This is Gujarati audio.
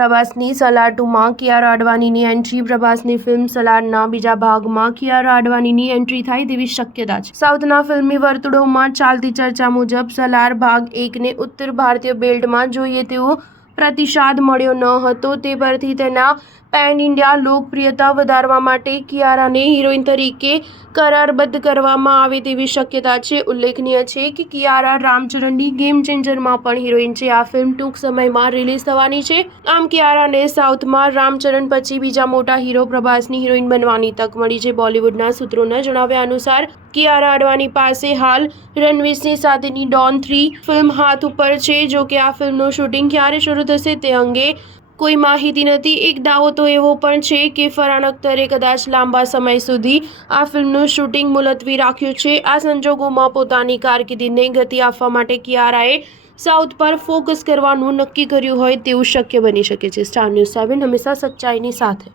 પ્રભાસની સલાર 2માં કિયારા અડવાણીની એન્ટ્રી. પ્રભાસની ફિલ્મ સલારના બીજા ભાગમાં કિયારા અડવાણીની એન્ટ્રી થાય તેવી શક્યતા છે. સાઉથના ફિલ્મી વર્તુળોમાં ચાલતી ચર્ચા મુજબ સલાર ભાગ 1ને ઉત્તર ભારતીય બેલ્ટમાં જોઈએ તેવો પ્રતિસાદ મળ્યો ન હતો. તે પરથી તેના પેન ઇન્ડિયા લોકપ્રિયતા વધારવા માટે કિયારાને હિરોઈન તરીકે કરારબદ્ધ કરવામાં આવે તેવી શક્યતા છે. ઉલ્લેખનીય છે કે કિયારા રામચરણની ગેમ ચેન્જરમાં પણ હિરોઈન છે. આ ફિલ્મ ટૂંક સમયમાં રિલીઝ થવાની છે. આમ કિયારાને સાઉથમાં રામચરણ પછી બીજા મોટા હીરો પ્રભાસની હિરોઈન બનવાની તક મળી છે. બોલિવૂડના સૂત્રોના જણાવ્યા અનુસાર કિયારા અડવાણી પાસે હાલ રણવીર સિંહ સાથેની ડોન 3 ફિલ્મ હાથ ઉપર છે. જો કે આ ફિલ્મનું શૂટિંગ ક્યારે શરૂ થશે તે અંગે કોઈ માહિતી નથી. એક દાવો તો એવો પણ છે કે ફરહાન અખ્તરે કદાચ લાંબા સમય સુધી આ ફિલ્મનું શૂટિંગ મુલતવી રાખ્યું છે. આ સંજોગોમાં પોતાની કારકિર્દીને ગતિ આપવા માટે કિયારાએ સાઉથ પર ફોકસ કરવાનું નક્કી કર્યું હોય તેવું શક્ય બની શકે છે. સ્ટાર ન્યૂઝ 7 હંમેશા સચ્ચાઈની સાથે.